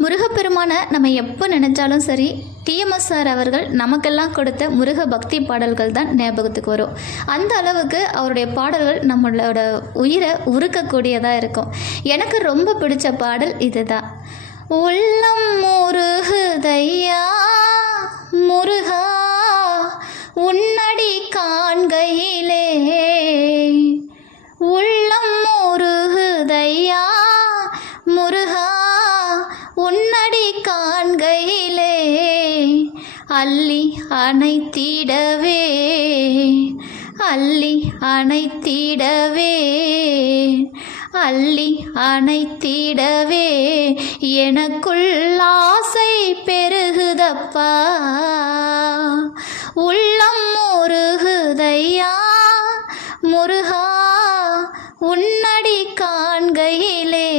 முருகப்பெருமானை நம்ம எப்போ நினச்சாலும் சரி, டிஎம்எஸ் சார் அவர்கள் நமக்கெல்லாம் கொடுத்த முருக பக்தி பாடல்கள் தான் ஞாபகத்துக்கு வரும். அந்த அளவுக்கு அவருடைய பாடல்கள் நம்மளோட உயிரை உருக்கக்கூடியதாக இருக்கும். எனக்கு ரொம்ப பிடிச்ச பாடல் இதுதான். உள்ளம் முருகுதையா முருகா உன்னடி காண்கையிலே, உள்ளம் முருகுதையா முருகா உன்னடி காண்கையிலே, அள்ளி அணைத்திடவே அள்ளி அணைத்திடவே அள்ளி அணைத்திடவே எனக்குள் ஆசை பெருகுதப்பா, உள்ளம் முருகுதையா முருகா உன்னடி காண்கையிலே.